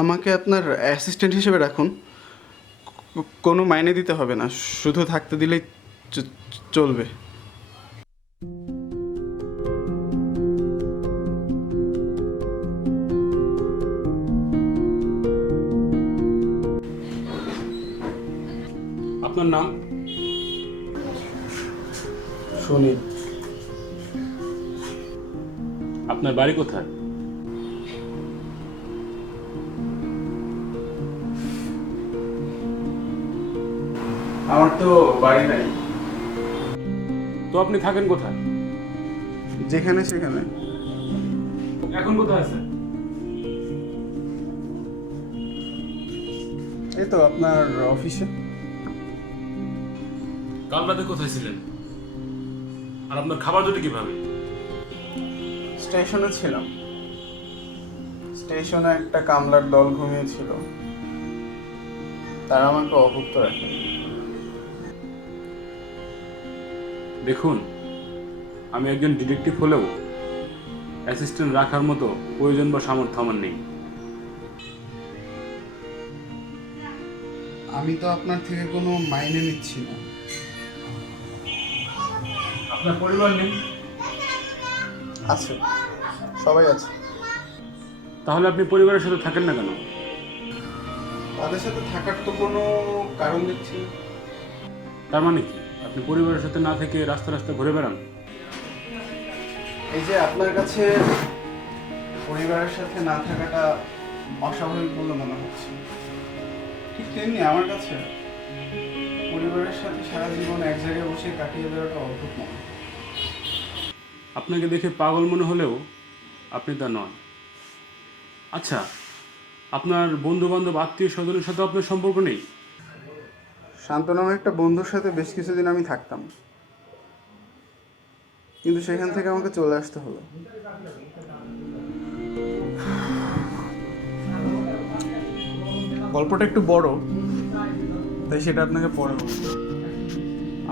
আমাকে আপনার অ্যাসিস্ট্যান্ট হিসেবে রাখুন। কোনো মাইনে দিতে হবে না, শুধু থাকতে দিলেই চলবে। আপনার নাম? সুনীল। আপনার বাড়ি কোথায়? আমার তো বাড়ি নাই। তো আপনি থাকেন কোথায়? যেখানে সেখানে। এখন কোথায় আছেন? এই তো আপনার অফিসে। কাল রাতে কোথায় ছিলেন? আর আপনার খাবার জুটে কিভাবে? স্টেশনে ছিলাম। স্টেশনে একটা কামলার দল ঘুমিয়েছিল, তারা আমাকে অভুক্ত রাখে। দেখুন, আমি একজন ডিটেকটিভ হলেও অ্যাসিস্ট্যান্ট রাখার মতো প্রয়োজন বা সামর্থ্য আমার নেই। আমি তো আপনার থেকে কোনো মাইনে নিচ্ছি না। আপনার পরিবার নেই? আছে, সবাই আছে। তাহলে আপনি পরিবারের সাথে থাকেন না কেন? তাদের সাথে থাকার তো কোনো কারণ দেখছি না। তার মানে কি আপনি পরিবারের সাথে না থেকে রাস্তা রাস্তা ঘুরে বেড়ান? এই যে আপনার কাছে পরিবারের সাথে না থাকাটা অস্বাভাবিক বলে মনে হচ্ছে, ঠিক তেমনি আমার কাছে পরিবারের সাথে সারা জীবন এক জায়গায় বসে কাটিয়ে দেওয়াটা অদ্ভুত মনে হয়। আপনাকে দেখে পাগল মনে হলেও আপনি তা নন। আচ্ছা, আপনার বন্ধু বান্ধব আত্মীয় স্বজনের সাথে আপনার সম্পর্ক নেই? শান্ত নামে একটা বন্ধুর সাথে বেশ কিছুদিন আমি থাকতাম, কিন্তু সেখান থেকে আমাকে চলে আসতে হলো। গল্পটা একটু বড়, তাই সেটা আপনাকে পরে বলবো।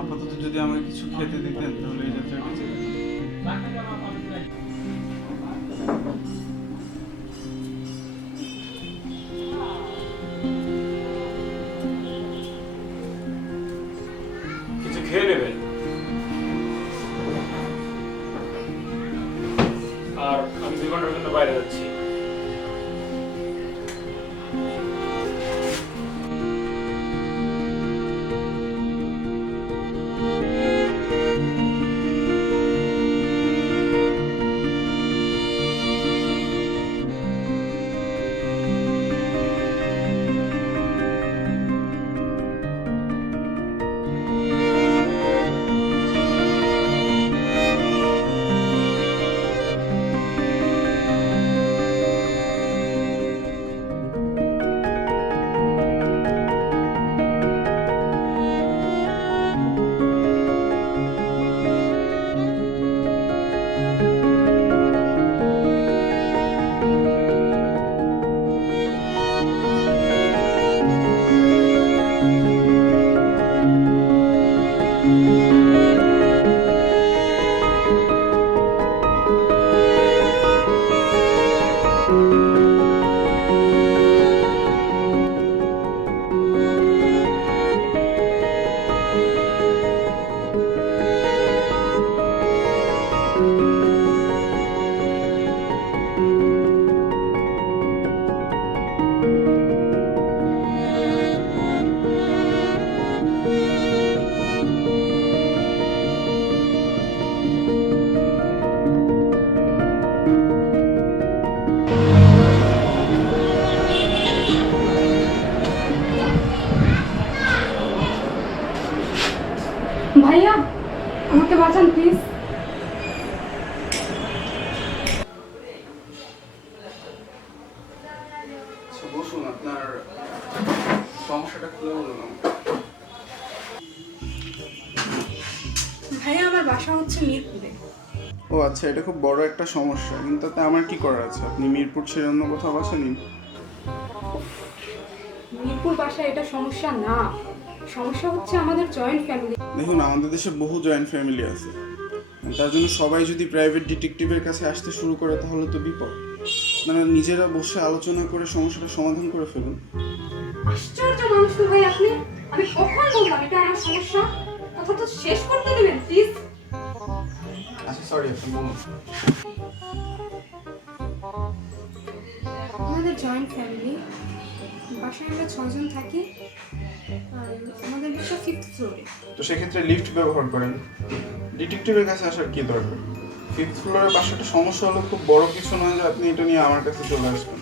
আপাতত যদি আমাকে কিছু খেতে দিতেন তাহলে এই যাত্রাটা ছিল। কিছু খেয়ে নেবেন। আর আমি 2 ঘন্টার জন্য বাইরে যাচ্ছি। ভাইয়া, আমাকে বাঁচান প্লিজ। আচ্ছা বসুন, আপনার সমস্যাটা খুলে বলুন আমাকে। ভাইয়া, আমার বাসা হচ্ছে মিরপুরে। ও আচ্ছা, এটা খুব বড় একটা সমস্যা, কিন্তু তাতে আমার কি করার আছে? আপনি মিরপুর ছেড়ে অন্য কোথাও বাসা নিন। মিরপুর বাসা এটা সমস্যা না, সমস্যা হচ্ছে আমাদের জয়েন্ট ফ্যামিলি। দেখুন, আমাদের দেশে বহু জয়েন্ট ফ্যামিলি আছে, তার জন্য সবাই যদি প্রাইভেট ডিটেকটিভের কাছে আসতে শুরু করে তাহলে তো বিপদ। আপনারা নিজেরা বসে আলোচনা করে সমস্যাটা সমাধান করে ফেলুন। আশ্চর্য মানুষ তো ভাই আপনি। আমি কখন বললাম এটা আমার সমস্যা? কথা তো শেষ করতে দেবেন প্লিজ। আচ্ছা সরি, আপনি বলুন। আমাদের জয়েন্ট ফ্যামিলি, বাসায় আমরা 6 জন থাকি, আর আমাদের বাসা 5th ফ্লোরে। তো সেক্ষেত্রে লিফট ব্যবহার করেন। ডিটেকটিভের কাছে আসার কি দরকার? 5th ফ্লোরের বাসাটা সমস্যা হলো খুব বড় কিছু নয় যে আপনি এটা নিয়ে আমার কাছে চলে আসবেন।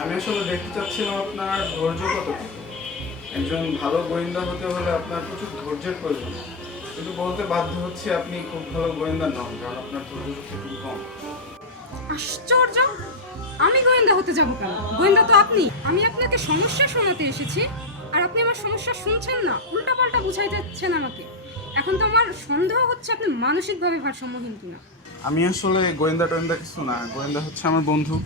আমি আসলে দেখতে চাচ্ছিলাম আপনার ধৈর্য কতটুকু। একজন ভালো গোয়েন্দা হতে হলে আপনার প্রচুর ধৈর্যের প্রয়োজন, কিন্তু বলতে বাধ্য হচ্ছে আপনি খুব ভালো গোয়েন্দা নন, কারণ আপনার ধৈর্য শক্তি খুব কম। আশ্চর্য! আমি গোয়েন্দা হতে যাব কেন? গোয়েন্দা তো আপনি। আমি আপনাকে সমস্যা শোনাতে এসেছি, আর আপনি আমার সমস্যা শুনছেন না, উল্টাপাল্টা বুঝাই যাচ্ছেন আমাকে। এখন তো আমার সন্দেহ হচ্ছে আপনি মানসিকভাবে ভারসাম্যহীন কিনা। আমি আসলে গোয়েন্দা টোয়েন্দা কিছু না, গোয়েন্দা হচ্ছে আমার বন্ধু।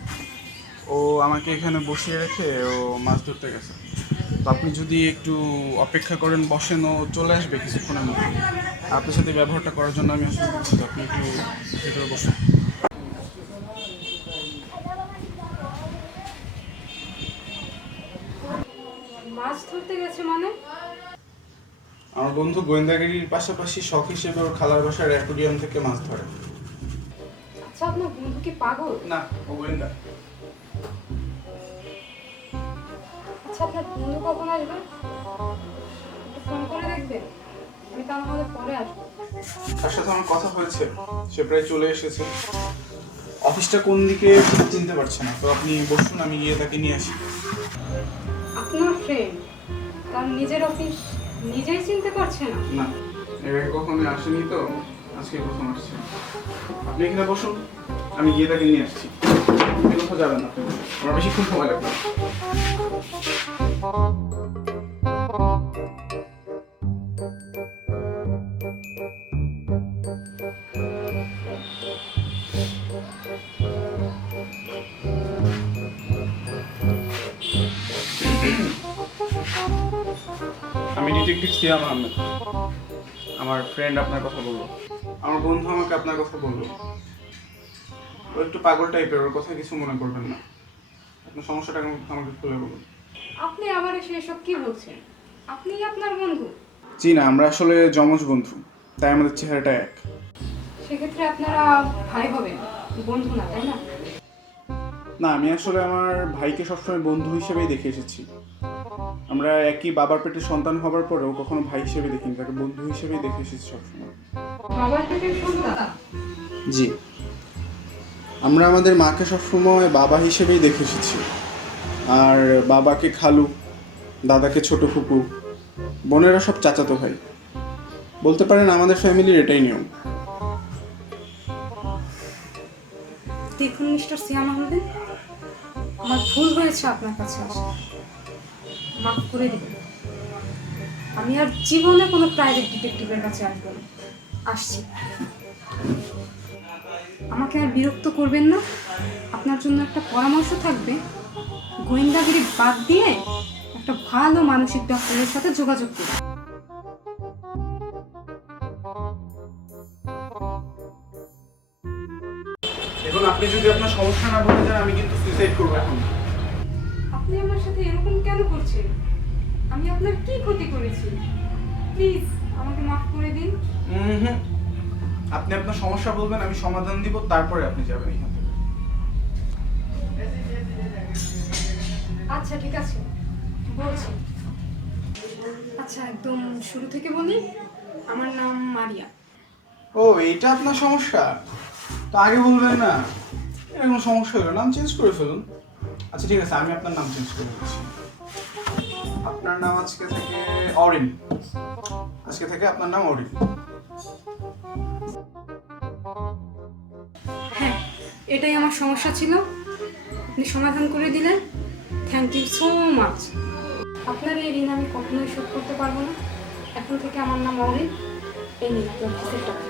ও আমাকে এখানে বসিয়ে রেখে ও মাছ ধরতে গেছে। তো আপনি যদি একটু অপেক্ষা করেন, বসেন, ও চলে আসবে কিছুক্ষণের মধ্যে। আপনার সাথে ব্যবহারটা করার জন্য আমি আসলে দুঃখিত। আপনি একটু ভেতরে বসুন। মাছ ধরতে গেছে মানে? আমার বন্ধু গোয়েন্দাগিরির পাশাপাশি শখ হিসেবে ওর খালার বাসার অ্যাকুরিয়াম থেকে মাছ ধরে। আচ্ছা, আপনার বন্ধু কি পাগল? না, ও গোয়েন্দা। আচ্ছা, আপনার বন্ধু কখন আসবে? একটু ফোন করে দেখবেন। আমি তা নাহলে পরে আসবো। তার সাথে আমার কথা হয়েছে, সে প্রায় চলে এসেছে। অফিসটা কোন দিকে ঠিক চিনতে পারছে না, তো আপনি বসুন, আমি গিয়ে তাকে নিয়ে আসি। আপনার ফ্রেন্ড তার নিজের অফিস নিজেই চিনতে পারছে না? না, এর আগে কখনো আসেনি, তো আজকে প্রথম আসছে। আপনি এখানে বসুন, আমি গিয়ে তাকে নিয়ে আসছি। আপনি কোথাও যাবেন না, আমার বেশিক্ষণ সময় লাগবে না। আমি ডিটেকটিভ সিয়াম আহমেদ। আমার ফ্রেন্ড আপনার কথা বললো। আমার বন্ধু আমাকে আপনার কথা বললো। ও একটু পাগল টাইপের, ওর কথা কিছু মনে করবেন না। আপনার সমস্যাটা আমাকে খুলে বলুন। আপনি আবার এসে এসব কি বলছেন? আপনি আপনার বন্ধু। জি না, আমরা আসলে যমজ বন্ধু, তাই আমাদের চেহারাটা এক। সেক্ষেত্রে আপনারা ভাই হবেন, বন্ধু না, তাই না? না, আমি আসলে আমার ভাইকে সবসময় বন্ধু হিসেবেই দেখে এসেছি। আমরা একই বাবার পেটের সন্তান হবার পরেও কখনো ভাই হিসেবে দেখিনি, তাকে বন্ধু হিসেবেই দেখে এসেছি সবসময়। বাবার পেটের সন্তান? জি, আমরা আমাদের মাকে সবসময় বাবা হিসেবেই দেখে এসেছি, আর বাবাকে খালু, দাদাকে ছোট ফুপু, বোনেরা সব চাচাতো ভাই। বলতে পারেন আমাদের ফ্যামিলির এটাই নিয়ম। দেখুন মিস্টার সিয়াম আহমেদ, আমার ভুল হয়েছে আপনার কাছে আসা, মাফ করে দিবেন। আমি আর জীবনে কোনো প্রাইভেট ডিটেকটিভের কাছে আসবো না। আসছি। আমাকে আর বিরক্ত করবেন না। আপনার জন্য একটা পরামর্শ থাকবে, গোয়েন্দাগিরি বাদ দিয়ে একটা ভালো মানসিক ডাক্তারের সাথে যোগাযোগ করুন। এখন আপনি যদি আপনার সমস্যা না বলে যান, আমি কিন্তু সুইসাইড করবো এখন। আপনি আমার সাথে এরকম কেন করছেন? আমি আপনার কি ক্ষতি করেছি? প্লিজ আমাকে মাফ করে দিন। আপনি আপনার সমস্যা বলবেন, আমি সমাধান দিব, তারপরে আপনি যাবেন এখান থেকে। আচ্ছা ঠিক আছে, বলছি। আচ্ছা একদম শুরু থেকে বলি। আমার নাম মারিয়া। ও, এইটা আপনার সমস্যা? তো আগে বলবেন না। এটা কোনো সমস্যা হলো, নাম চেঞ্জ করে ফেলুন। আচ্ছা ঠিক আছে, আমি আপনার নাম চেঞ্জ করে দিচ্ছি। আপনার নাম আজকে থেকে অরিন। আজকে থেকে আপনার নাম অরিন। হ্যাঁ, এটাই আমার সমস্যা ছিল, আপনি সমাধান করে দিলেন। Thank you so much. আপনার এই ঋণ আমি কখনোই শোধ করতে পারবো না। এখন থেকে আমার নাম অরিন। এই নিন আপনার অফিসের টাকা।